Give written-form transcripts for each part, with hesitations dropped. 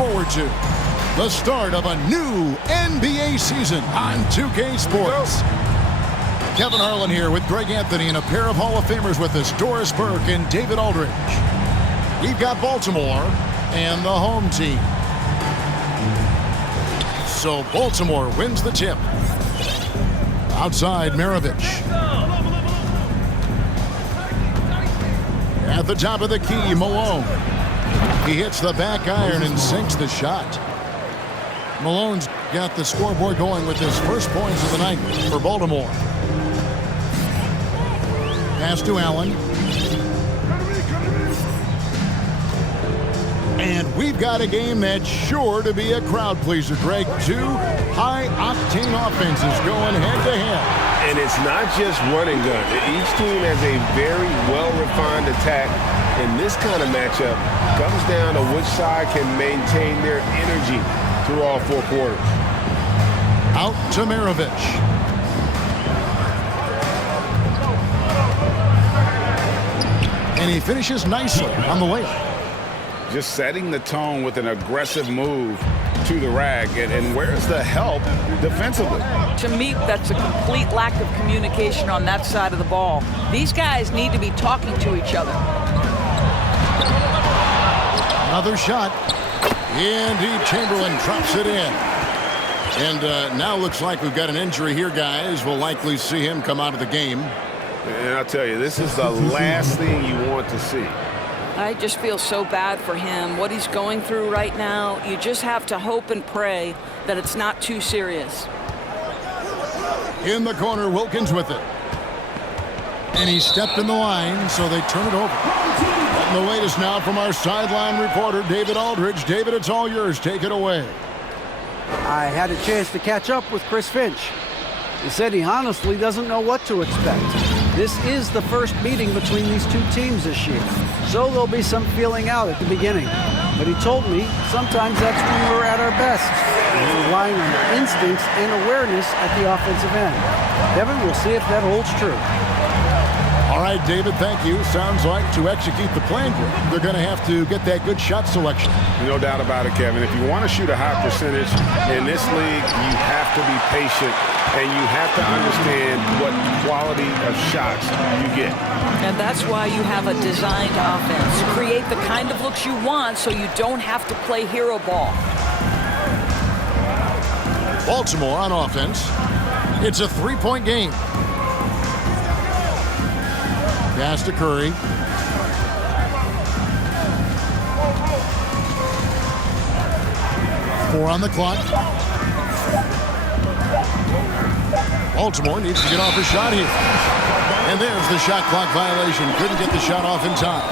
forward to. The start of a new NBA season on 2K Sports. Kevin Harlan here with Greg Anthony and a pair of Hall of Famers with us, Doris Burke and David Aldridge. We've got Baltimore and the home team. So Baltimore wins the tip. Outside, Maravich. At the top of the key, Malone. He hits the back iron and sinks the shot. Malone's got the scoreboard going with his first points of the night for Baltimore. Pass to Allen. And we've got a game that's sure to be a crowd pleaser, Greg. Two high-octane offenses going head-to-head. And it's not just run and gun. Each team has a very well-refined attack. And this kind of matchup comes down to which side can maintain their energy through all four quarters. Out to Maravich. And he finishes nicely on the layup. Just setting the tone with an aggressive move to the rag. And where's the help defensively? To me, that's a complete lack of communication on that side of the ball. These guys need to be talking to each other. Another shot. Indeed, Chamberlain drops it in. And now looks like we've got an injury here, guys. We'll likely see him come out of the game. And I'll tell you, this is the last thing you want to see. I just feel so bad for him, what he's going through right now. You just have to hope and pray that it's not too serious. In the corner, Wilkins with it. And he stepped in the line, so they turn it over. And the latest now from our sideline reporter, David Aldridge. David, it's all yours. Take it away. I had a chance to catch up with Chris Finch. He said he honestly doesn't know what to expect. This is the first meeting between these two teams this year, so there'll be some feeling out at the beginning. But he told me sometimes that's when we're at our best, relying on our instincts and awareness at the offensive end. Kevin, we'll see if that holds true. All right, David, thank you. Sounds like to execute the plan, they're going to have to get that good shot selection. No doubt about it, Kevin. If you want to shoot a high percentage in this league, you have to be patient and you have to understand what quality of shots you get. And that's why you have a designed offense. Create the kind of looks you want so you don't have to play hero ball. Baltimore on offense. It's a three-point game. Pass to Curry. Four on the clock. Baltimore needs to get off a shot here. And there's the shot clock violation. Couldn't get the shot off in time.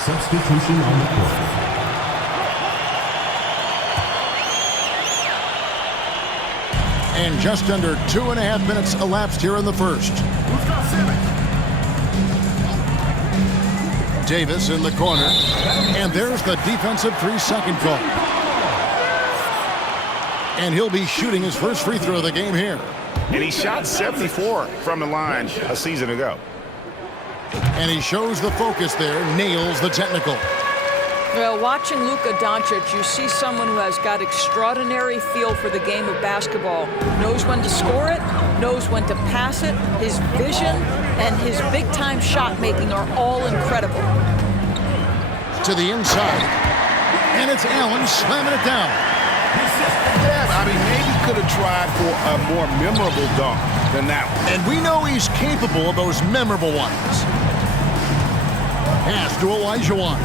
Substitution on the court. And just under 2.5 minutes elapsed here in the first. Davis in the corner. And there's the defensive 3-second call. And he'll be shooting his first free throw of the game here. And he shot 74 from the line a season ago. And he shows the focus there, nails the technical. Well, watching Luka Doncic, you see someone who has got extraordinary feel for the game of basketball. Knows when to score it, knows when to pass it. His vision and his big-time shot making are all incredible. To the inside. And it's Allen slamming it down. Yeah, I mean, maybe could have tried for a more memorable dunk than that one. And we know he's capable of those memorable ones. Pass to Olajuwon.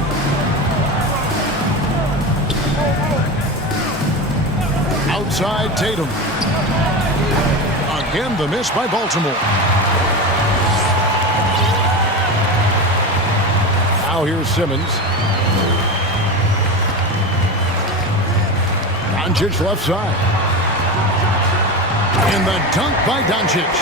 Outside Tatum. Again, the miss by Baltimore. Now here's Simmons. Doncic left side. And the dunk by Doncic.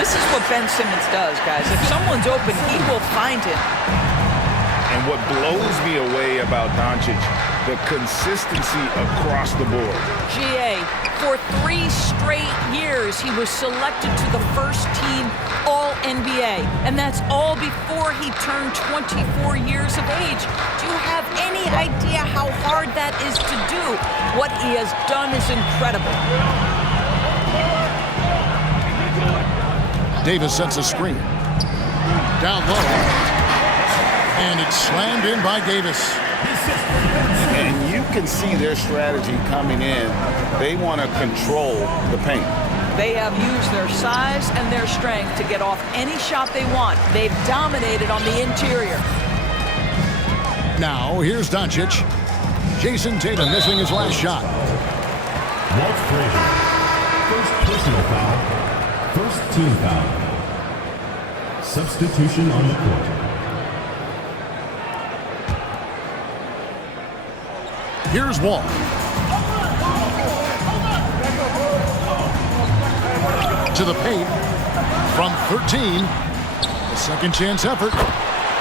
This is what Ben Simmons does, guys. If someone's open, he will find him. And what blows me away about Doncic, the consistency across the board. GA, for 3 straight years, he was selected to the first team All-NBA, and that's all before he turned 24 years of age. Do you have any idea how hard that is to do? What he has done is incredible. Davis sets a screen. Down low. And it's slammed in by Davis. And you can see their strategy coming in. They want to control the paint. They have used their size and their strength to get off any shot they want. They've dominated on the interior. Now, here's Doncic. Jason Tatum missing his last shot. Walt Frazier. First personal foul. First team foul. Substitution on the court. Here's Wall. To the paint. From 13. A second chance effort.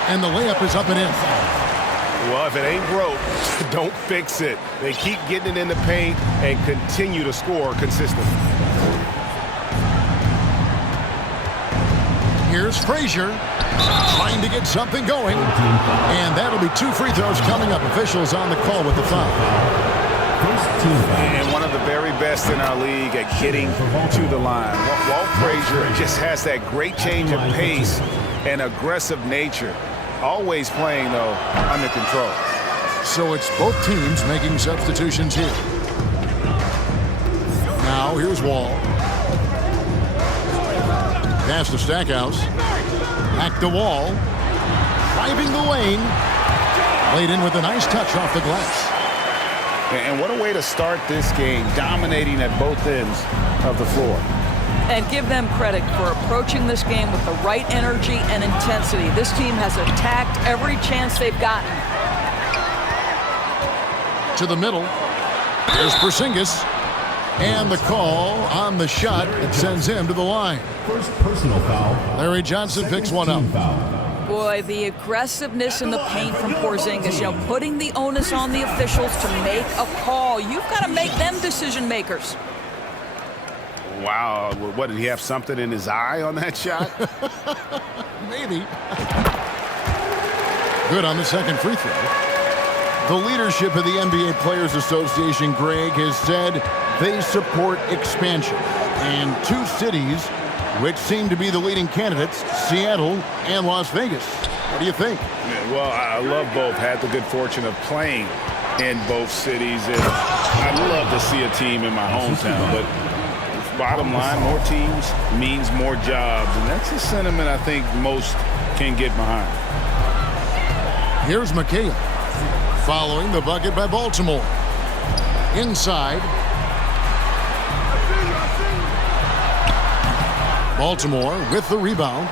And the layup is up and in. Well, if it ain't broke, don't fix it. They keep getting it in the paint and continue to score consistently. Here's Frazier trying to get something going. And that'll be 2 free throws coming up. Officials on the call with the foul. And one of the very best in our league at getting to the line. Walt Frazier just has that great change of pace and aggressive nature. Always playing, though, under control. So it's both teams making substitutions here. Now, here's Wall. Pass to Stackhouse. Back to Wall. Driving the lane. Laid in with a nice touch off the glass. And what a way to start this game, dominating at both ends of the floor. And give them credit for approaching this game with the right energy and intensity. This team has attacked every chance they've gotten. To the middle. There's Porzingis. And the call on the shot that sends him to the line. First personal foul. Larry Johnson picks one up. Boy, the aggressiveness in the paint from Porzingis, putting the onus on the officials to make a call. You've got to make them decision makers. Wow, what, did he have something in his eye on that shot? Maybe. Good on the second free throw. The leadership of the NBA Players Association, Greg, has said they support expansion. And 2 cities which seem to be the leading candidates, Seattle and Las Vegas. What do you think? Well, I love both. Had the good fortune of playing in both cities. And I'd love to see a team in my hometown. But bottom line, more teams means more jobs. And that's a sentiment I think most can get behind. Here's McHale. Following the bucket by Baltimore. Inside. Baltimore with the rebound.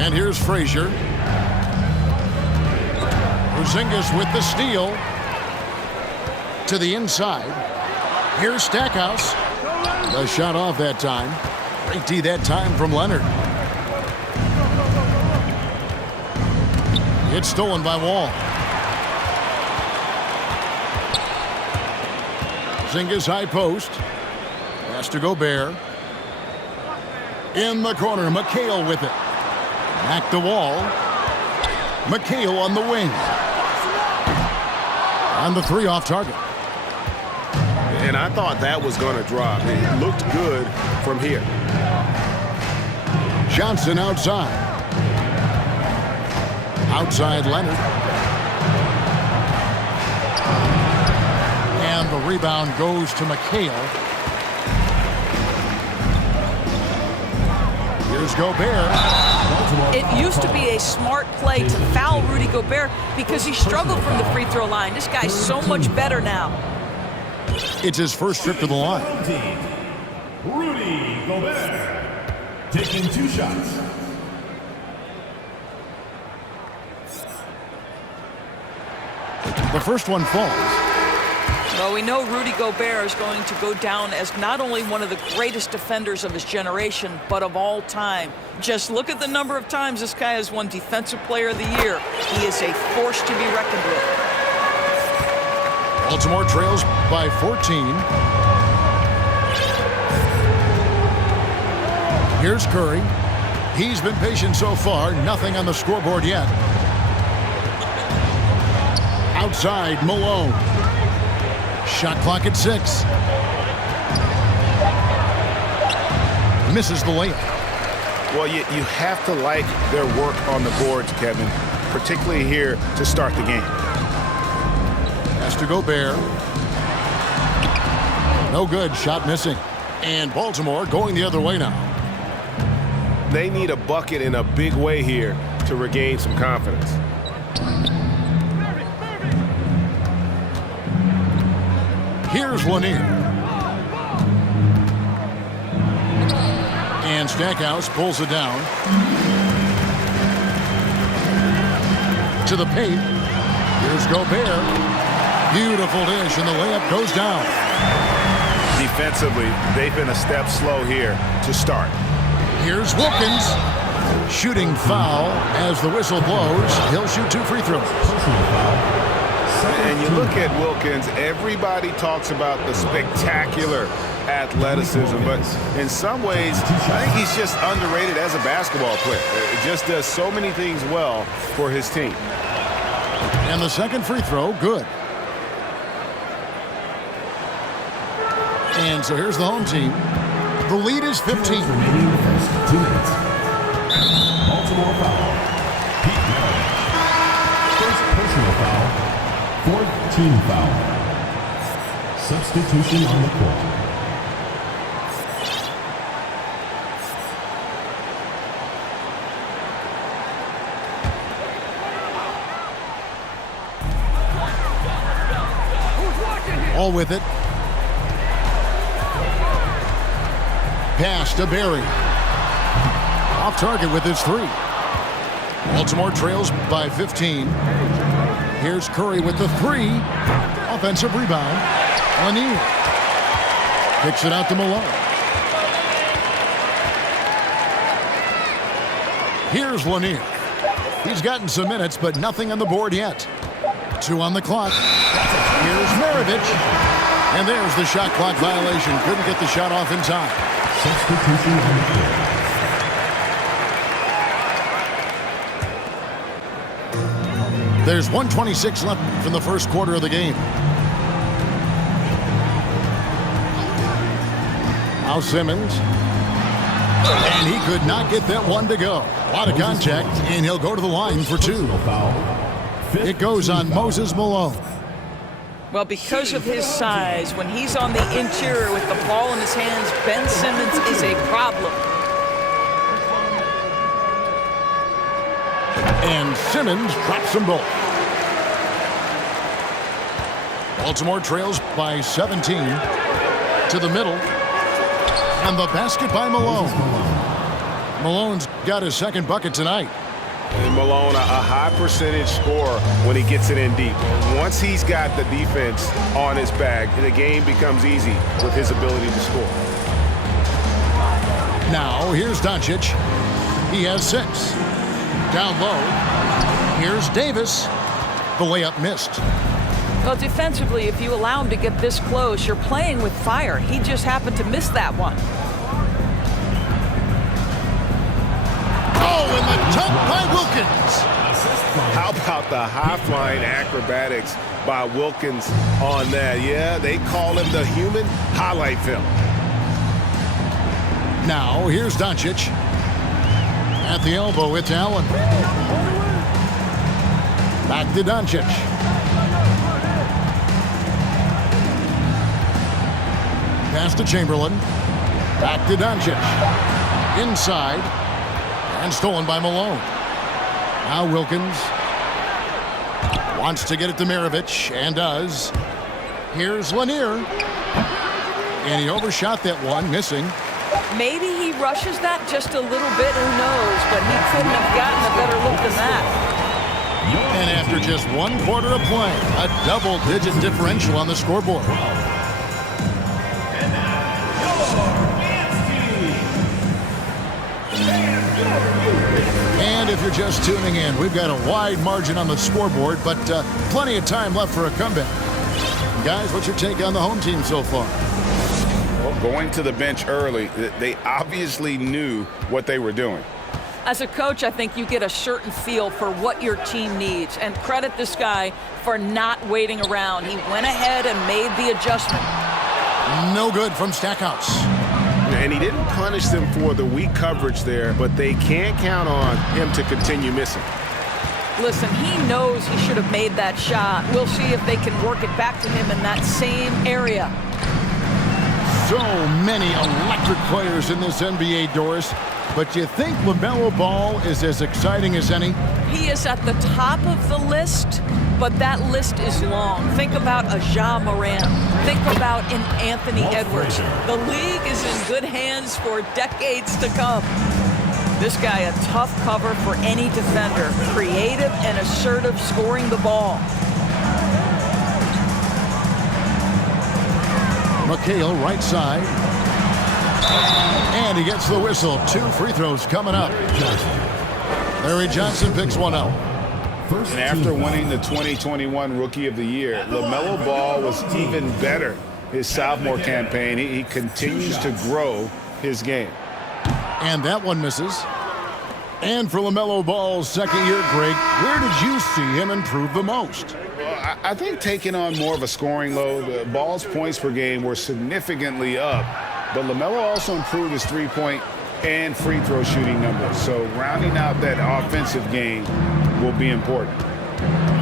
And here's Frazier. Porzingis with the steal. To the inside. Here's Stackhouse. The shot off that time. Great D that time from Leonard. It's stolen by Wall. Porzingis high post. Pass to Gobert. In the corner, McHale with it. Back to Wall. McHale on the wing. On the 3 off target. And I thought that was going to drop. It looked good from here. Johnson outside. Outside Leonard. And the rebound goes to McHale. Here's Gobert. It used to be a smart play to foul Rudy Gobert because he struggled from the free throw line. This guy's so much better now. It's his first trip to the line. Rudy Gobert taking 2 shots. The first one falls. Well, we know Rudy Gobert is going to go down as not only one of the greatest defenders of his generation, but of all time. Just look at the number of times this guy has won Defensive Player of the Year. He is a force to be reckoned with. Baltimore trails by 14. Here's Curry. He's been patient so far. Nothing on the scoreboard yet. Outside, Malone. Shot clock at 6. Misses the layup. Well, you have to like their work on the boards, Kevin, particularly here to start the game. Has to Gobert. No good. Shot missing. And Baltimore going the other way now. They need a bucket in a big way here to regain some confidence. Here's Lanier. And Stackhouse pulls it down. To the paint. Here's Gobert. Beautiful dish, and the layup goes down. Defensively, they've been a step slow here to start. Here's Wilkins. Shooting foul as the whistle blows. He'll shoot 2 free throws. Personal foul. And you look at Wilkins, everybody talks about the spectacular athleticism, but in some ways, I think he's just underrated as a basketball player. He just does so many things well for his team. And the second free throw, good. And so here's the home team. The lead is 15. Remaining in the first 2 minutes. Baltimore foul. Pete Miller. First personal foul. 4th team foul. Substitution on the court. All with it. Pass to Barry. Off target with his 3. Baltimore trails by 15. Here's Curry with the 3. Offensive rebound. Lanier. Kicks it out to Malone. Here's Lanier. He's gotten some minutes, but nothing on the board yet. 2 on the clock. Here's Maravich. And there's the shot clock violation. Couldn't get the shot off in time. Substitution on the court. There's 1:26 left from the first quarter of the game. Now Simmons. And he could not get that one to go. A lot of contact, and he'll go to the line for 2. Personal foul. It goes on Moses Malone. Well, because of his size, when he's on the interior with the ball in his hands, Ben Simmons is a problem. And Simmons drops them both. Baltimore trails by 17 to the middle. And the basket by Malone. Malone's got his second bucket tonight. And Malone, a high percentage scorer when he gets it in deep. Once he's got the defense on his back, the game becomes easy with his ability to score. Now, here's Doncic. He has 6. Down low. Here's Davis. The layup missed. Well, defensively, if you allow him to get this close, you're playing with fire. He just happened to miss that one. Oh, and the dunk by Wilkins. How about the high-flying acrobatics by Wilkins on that? Yeah, they call him the human highlight film. Now, here's Doncic. At the elbow, it's Allen. Back to Doncic. Pass to Chamberlain. Back to Doncic. Inside. And stolen by Malone. Now Wilkins. Wants to get it to Maravich. And does. Here's Lanier. And he overshot that one, missing. Maybe he rushes that just a little bit, who knows, but he couldn't have gotten a better look than that. And after just 1 quarter of play, a double-digit differential on the scoreboard. And if you're just tuning in, we've got a wide margin on the scoreboard, but plenty of time left for a comeback. Guys, what's your take on the home team so far? Well, going to the bench early, they obviously knew what they were doing. As a coach, I think you get a certain feel for what your team needs, and credit this guy for not waiting around. He went ahead and made the adjustment. No good from Stackhouse. And he didn't punish them for the weak coverage there, but they can't count on him to continue missing. Listen, he knows he should have made that shot. We'll see if they can work it back to him in that same area. So many electric players in this NBA, Doris. But you think LaMelo Ball is as exciting as any? He is at the top of the list, but that list is long. Think about a Ja Morant. Think about an Anthony Edwards. The league is in good hands for decades to come. This guy, a tough cover for any defender. Creative and assertive scoring the ball. McHale, right side. And he gets the whistle. 2 free throws coming up. Larry Johnson picks one out. And after winning the 2021 Rookie of the Year, LaMelo Ball was even better his sophomore campaign. He continues to grow his game. And that one misses. And for LaMelo Ball's second year, Greg, where did you see him improve the most? Well, I think taking on more of a scoring load, Ball's points per game were significantly up. But LaMelo also improved his three-point and free throw shooting numbers. So rounding out that offensive game will be important.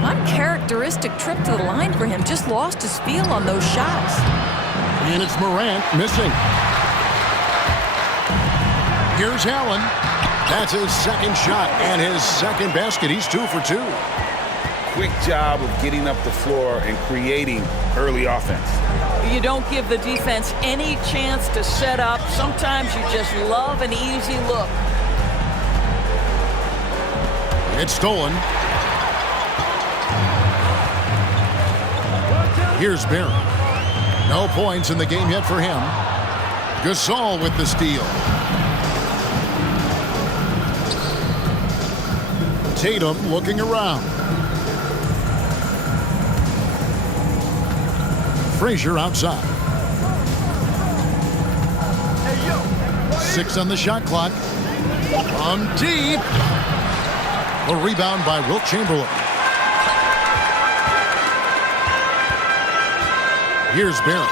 Uncharacteristic trip to the line for him. Just lost his feel on those shots. And it's Morant missing. Here's Allen. That's his second shot and his second basket. He's 2 for 2. Quick job of getting up the floor and creating early offense. You don't give the defense any chance to set up. Sometimes you just love an easy look. It's stolen. Here's Barry. No points in the game yet for him. Gasol with the steal. Tatum looking around. Frazier outside. 6 on the shot clock. From deep. A rebound by Wilt Chamberlain. Here's Barry.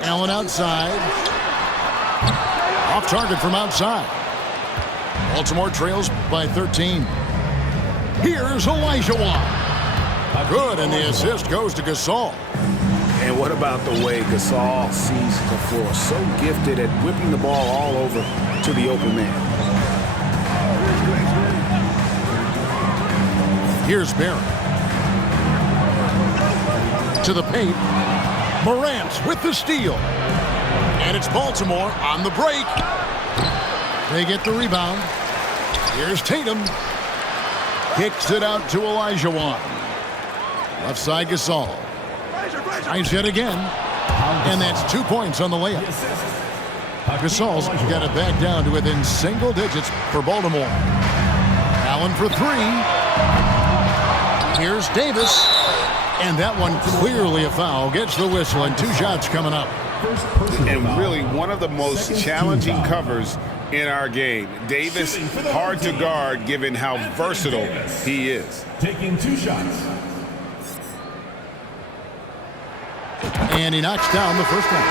Allen outside. Off target from outside. Baltimore trails by 13. Here's Olajuwon. Good, and the assist goes to Gasol. And what about the way Gasol sees the floor? So gifted at whipping the ball all over to the open man. Here's Barry. To the paint. Morant with the steal. And it's Baltimore on the break. They get the rebound. Here's Tatum. Kicks it out to Olajuwon. Left side Gasol. Tries yet again. And that's 2 points on the layup. Gasol's got it back down to within single digits for Baltimore. Allen for 3. Here's Davis. And that one clearly a foul. Gets the whistle and 2 shots coming up. And really one of the most challenging covers in our game. Davis, hard to guard given how versatile he is. Taking 2 shots. And he knocks down the first one.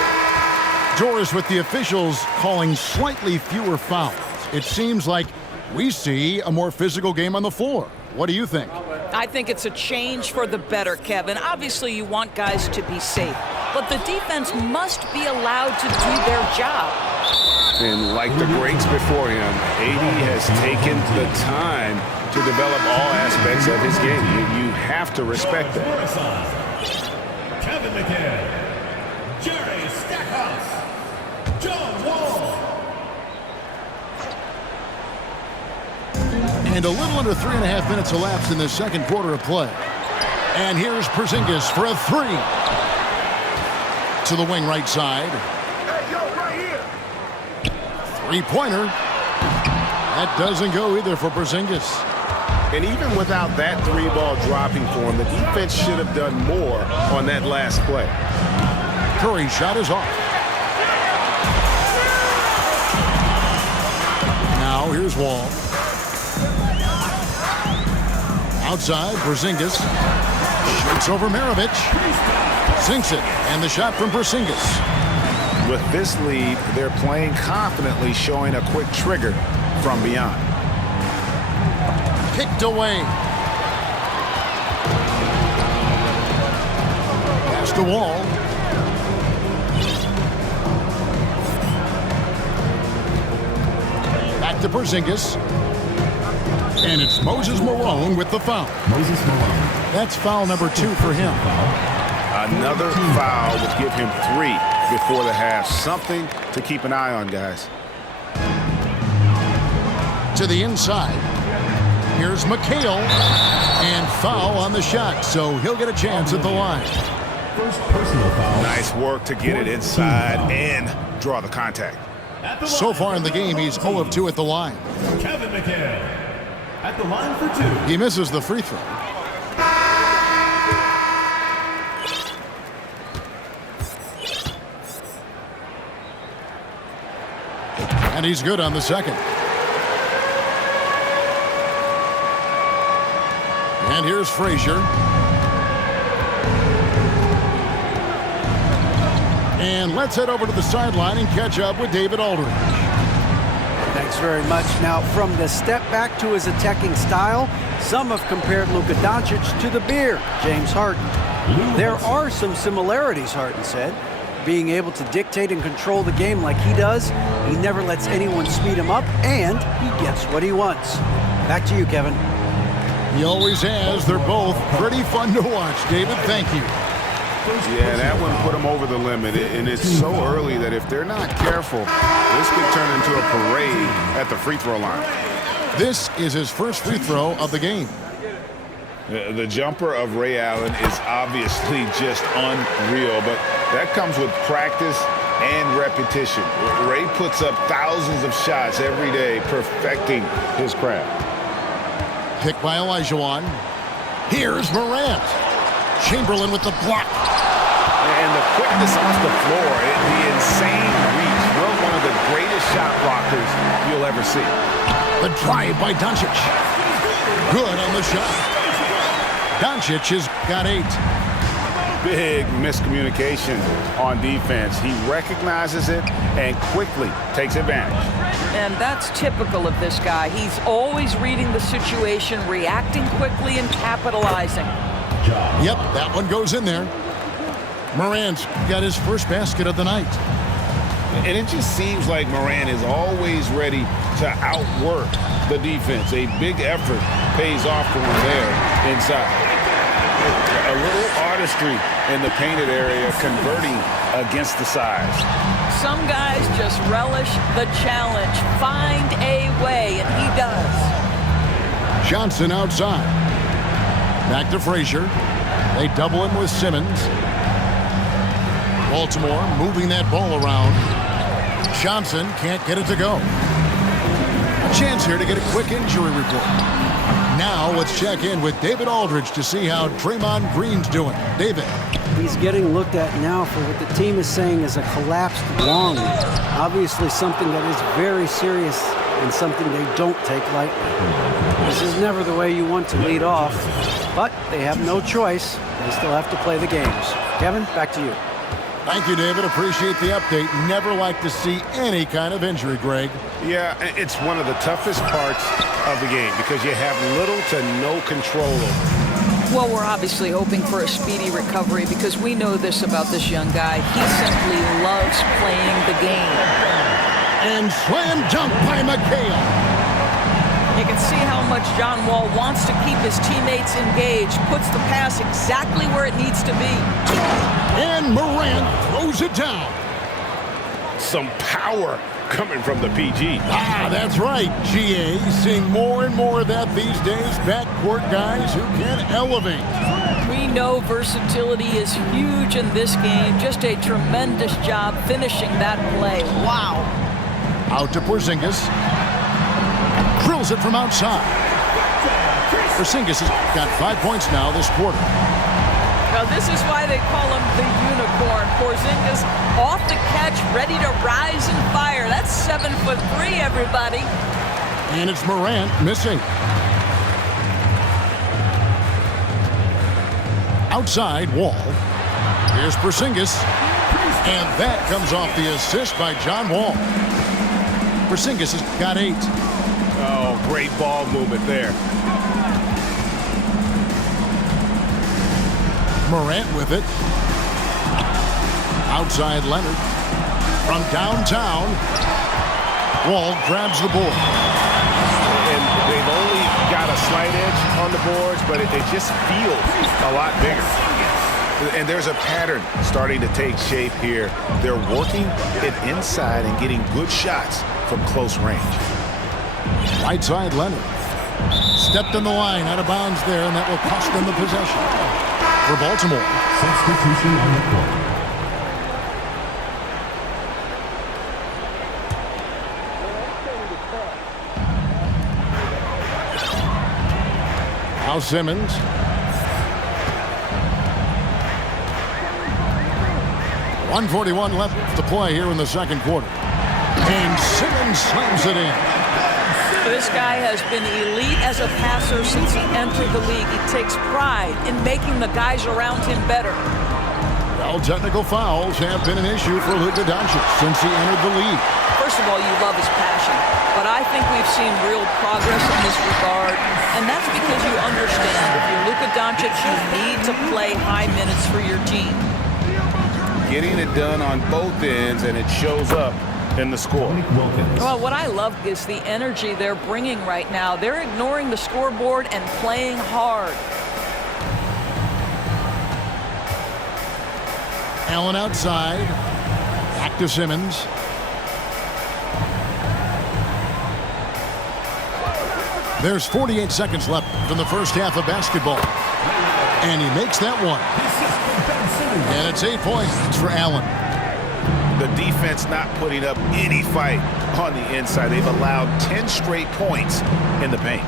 Joris, with the officials calling slightly fewer fouls, it seems like we see a more physical game on the floor. What do you think? I think it's a change for the better, Kevin. Obviously, you want guys to be safe, but the defense must be allowed to do their job. And like the greats before him, AD has taken the time to develop all aspects of his game. You have to respect that. Kevin McHale, Jerry Stackhouse. And a little under 3.5 minutes elapsed in the second quarter of play. And here's Porzingis for a three. To the wing right side. Three-pointer. That doesn't go either for Porzingis. And even without that three ball dropping for him, the defense should have done more on that last play. Curry's shot is off. Now here's Wall. Outside, Porzingis shoots over Maravich. Sinks it, and the shot from Porzingis. With this lead, they're playing confidently, showing a quick trigger from beyond. Kicked away. Pass to Wall. Back to Porzingis. And it's Moses Malone with the foul. Moses Malone. That's foul number 2 for him. Another foul would give him 3 before the half. Something to keep an eye on, guys. To the inside. Here's McHale. And foul on the shot, so he'll get a chance at the line. First personal foul. Nice work to get it inside and draw the contact. So far in the game, he's 0 of 2 at the line. Kevin McHale at the line for 2. He misses the free throw. And he's good on the second. And here's Frazier. And let's head over to the sideline and catch up with David Aldridge. Thanks very much. Now, from the step back to his attacking style, some have compared Luka Doncic to the Bear, James Harden. There are some similarities, Harden said. Being able to dictate and control the game like he does, he never lets anyone speed him up, and he gets what he wants. Back to you, Kevin. He always has. They're both pretty fun to watch. David, thank you. Yeah, that one put him over the limit, and it's so early that if they're not careful, this could turn into a parade at the free throw line. This is his first free throw of the game. The jumper of Ray Allen is obviously just unreal, but that comes with practice and repetition. Ray puts up thousands of shots every day, perfecting his craft. Picked by Olajuwon. Here's Morant. Chamberlain with the block. And the quickness off the floor, the insane reach. One of the greatest shot blockers you'll ever see. The drive by Doncic. Good on the shot. Doncic has got 8. Big miscommunication on defense. He recognizes it and quickly takes advantage. And that's typical of this guy. He's always reading the situation, reacting quickly, and capitalizing. Yep, that one goes in there. Morant's got his first basket of the night. And it just seems like Morant is always ready to outwork the defense. A big effort pays off for him there inside. A little artistry in the painted area, converting against the size. Some guys just relish the challenge. Find a way, and he does. Johnson outside. Back to Frazier. They double him with Simmons. Baltimore moving that ball around. Johnson can't get it to go. A chance here to get a quick injury report. Now let's check in with David Aldridge to see how Draymond Green's doing. David. He's getting looked at now for what the team is saying is a collapsed lung. Obviously something that is very serious and something they don't take lightly. This is never the way you want to lead off, but they have no choice. They still have to play the games. Kevin, back to you. Thank you, David. Appreciate the update. Never like to see any kind of injury, Greg. Yeah, it's one of the toughest parts of the game because you have little to no control over it. Well, we're obviously hoping for a speedy recovery because we know this about this young guy. He simply loves playing the game. And slam dunk by McHale. You can see how much John Wall wants to keep his teammates engaged, puts the pass exactly where it needs to be. And Morant throws it down. some power coming from the PG. Ah, that's right, GA. Seeing more and more of that these days. Backcourt guys who can elevate. We know versatility is huge in this game. Just a tremendous job finishing that play. Wow. Out to Porzingis. Drills it from outside. Porzingis has got 5 points now this quarter. Well, this is why they call him the unicorn. Porzingis off the catch, ready to rise and fire. That's 7'3", everybody. And it's Morant missing. Outside Wall. Here's Porzingis. And that comes off the assist by John Wall. Porzingis has got 8. Oh, great ball movement there. Morant with it. Outside Leonard. From downtown. Wall grabs the board. And they've only got a slight edge on the boards, but it just feels a lot bigger. And there's a pattern starting to take shape here. They're working it inside and getting good shots from close range. Right side Leonard. Stepped on the line, out of bounds there, and that will cost them the possession. For Baltimore. Substitution on the court. Al Simmons. .141 left to play here in the second quarter. And Simmons slams it in. This guy has been elite as a passer since he entered the league. He takes pride in making the guys around him better. Well, technical fouls have been an issue for Luka Doncic since he entered the league. First of all, you love his passion, but I think we've seen real progress in this regard, and that's because you understand if you're Luka Doncic, you need to play high minutes for your team. Getting it done on both ends, and it shows up in the score. Well, what I love is the energy they're bringing right now. They're ignoring the scoreboard and playing hard. Allen outside. Back to Simmons. There's 48 seconds left from the first half of basketball. And he makes that one. And it's 8 points for Allen. The defense not putting up any fight on the inside. They've allowed 10 straight points in the paint.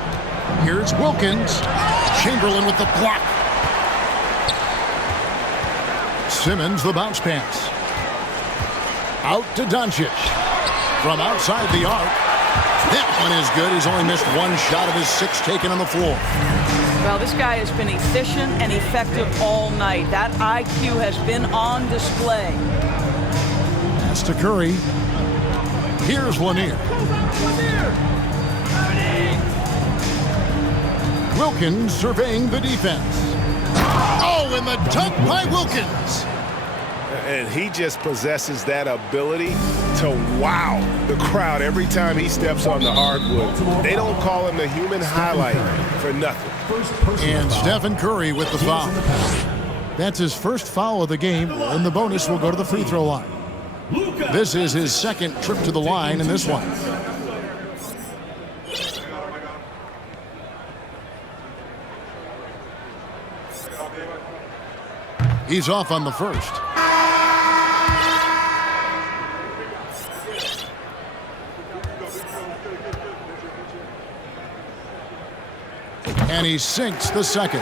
Here's Wilkins. Chamberlain with the block. Simmons the bounce pass. Out to Doncic. From outside the arc. That one is good. He's only missed one shot of his 6 taken on the floor. Well, this guy has been efficient and effective all night. That IQ has been on display. Pass to Curry. Here's Lanier. Wilkins surveying the defense. Oh, and the dunk by Wilkins. And he just possesses that ability to wow the crowd every time he steps on the hardwood. They don't call him the human highlight for nothing. And Stephen Curry with the foul. That's his first foul of the game, and the bonus will go to the free throw line. This is his second trip to the line in this one. He's off on the first. And he sinks the second.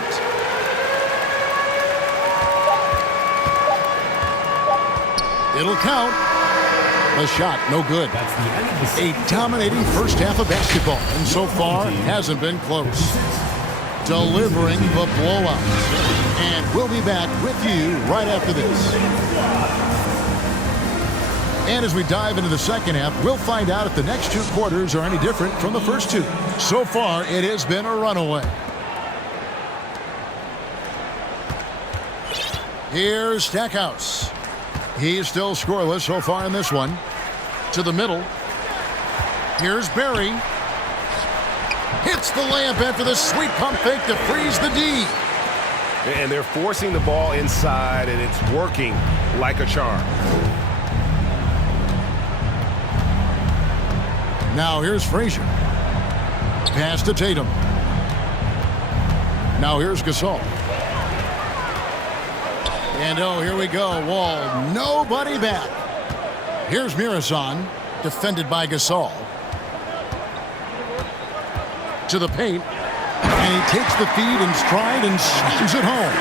It'll count. The shot, no good. A dominating first half of basketball, and so far hasn't been close. Delivering the blowout. And we'll be back with you right after this. And as we dive into the second half, we'll find out if the next 2 quarters are any different from the first 2. So far, it has been a runaway. Here's Stackhouse. He's still scoreless so far in this one. To the middle. Here's Barry. Hits the layup after the sweet pump fake to freeze the D. And they're forcing the ball inside, and it's working like a charm. Now here's Frazier. Pass to Tatum. Now here's Gasol. And oh, here we go. Wall, nobody back. Here's Murison, defended by Gasol. To the paint. And he takes the feed in stride and slams it home.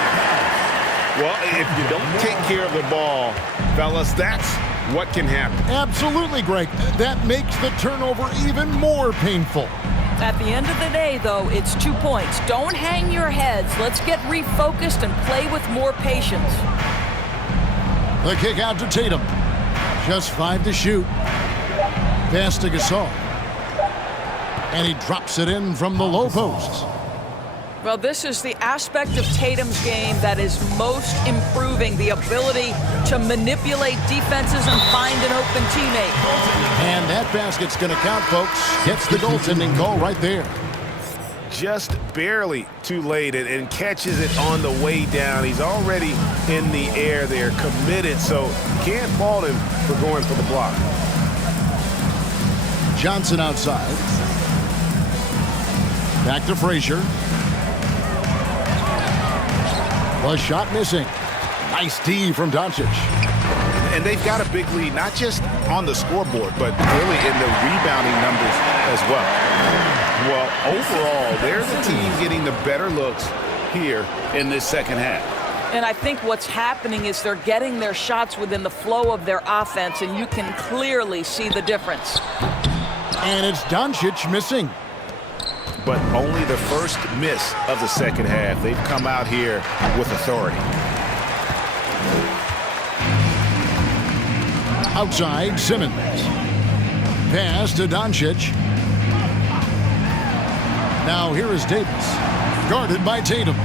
Well, if you don't take care of the ball, fellas, that's what can happen. Absolutely, Greg. That makes the turnover even more painful. At the end of the day, though, it's 2 points. Don't hang your heads. Let's get refocused and play with more patience. The kick out to Tatum. Just 5 to shoot. Pass to Gasol. And he drops it in from the low post. Well, this is the aspect of Tatum's game that is most improving, the ability to manipulate defenses and find an open teammate. And that basket's going to count, folks. Gets the goaltending call right there. Just barely too late and catches it on the way down. He's already in the air there, committed, so can't fault him for going for the block. Johnson outside. Back to Frazier. Was shot missing. Nice D from Doncic. And they've got a big lead, not just on the scoreboard, but really in the rebounding numbers as well. Well, overall, they're the team getting the better looks here In this second half. And I think what's happening is they're getting their shots within the flow of their offense, and you can clearly see the difference. And it's Doncic missing. But only the first miss of the second half. They've come out here with authority. Outside, Simmons. Pass to Doncic. Now here is Davis. Guarded by Tatum.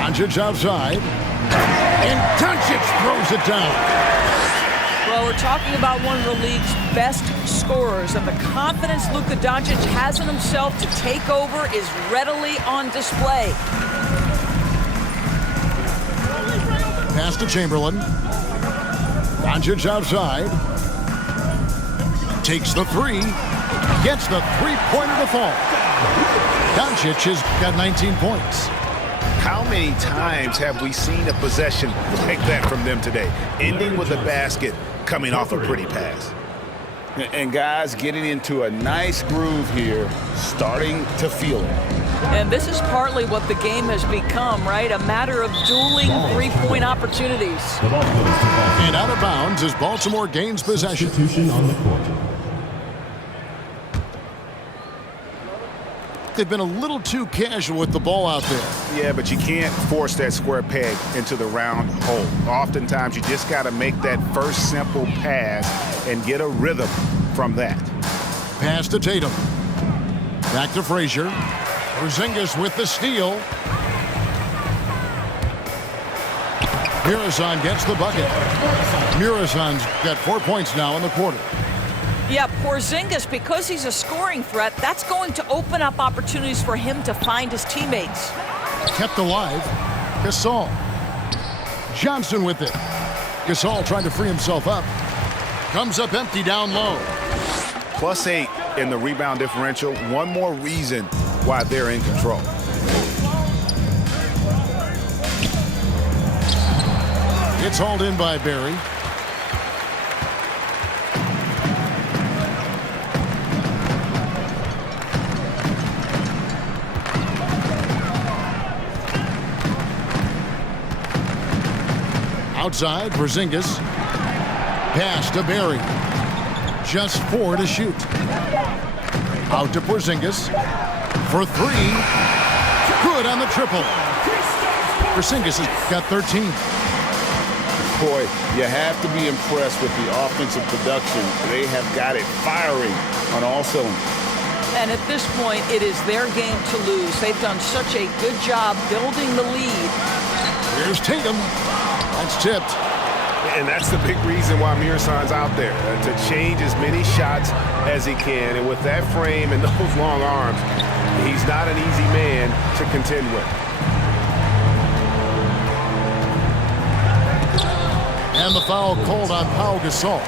Doncic outside. And Doncic throws it down. Well, we're talking about one of the league's best scorers, and the confidence Luka Doncic has in himself to take over is readily on display. Pass to Chamberlain. Doncic outside. Takes the three. Gets the three-pointer to fall. Doncic has got 19 points. How many times have we seen a possession like that from them today? Ending with a basket, coming off a pretty pass. And guys getting into a nice groove here, starting to feel it. And this is partly what the game has become, right? A matter of dueling three-point opportunities. The ball goes to Baltimore. And out of bounds as Baltimore gains possession. Substitution on the court. They've been a little too casual with the ball out there. Yeah, but you can't force that square peg into the round hole. Oftentimes, you just got to make that first simple pass and get a rhythm from that. Pass to Tatum. Back to Frazier. Porzingis with the steal. Murison gets the bucket. Murison's got 4 points now in the quarter. Yeah, Porzingis, because he's a scoring threat, that's going to open up opportunities for him to find his teammates. Kept alive. Gasol. Johnson with it. Gasol trying to free himself up. Comes up empty down low. +8 in the rebound differential. One more reason why they're in control. It's hauled in by Barry. Outside, Porzingis. Pass to Barry. Just 4 to shoot. Out to Porzingis. For 3. Good on the triple. Porzingis has got 13. Boy, you have to be impressed with the offensive production. They have got it firing on all cylinders. And at this point, it is their game to lose. They've done such a good job building the lead. Here's Tatum. That's tipped. And that's the big reason why Murison's out there, to change as many shots as he can. And with that frame and those long arms, he's not an easy man to contend with. And the foul called on Pau Gasol.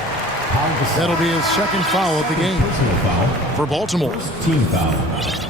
That'll be his second foul of the game Personal foul. for Baltimore. Team foul.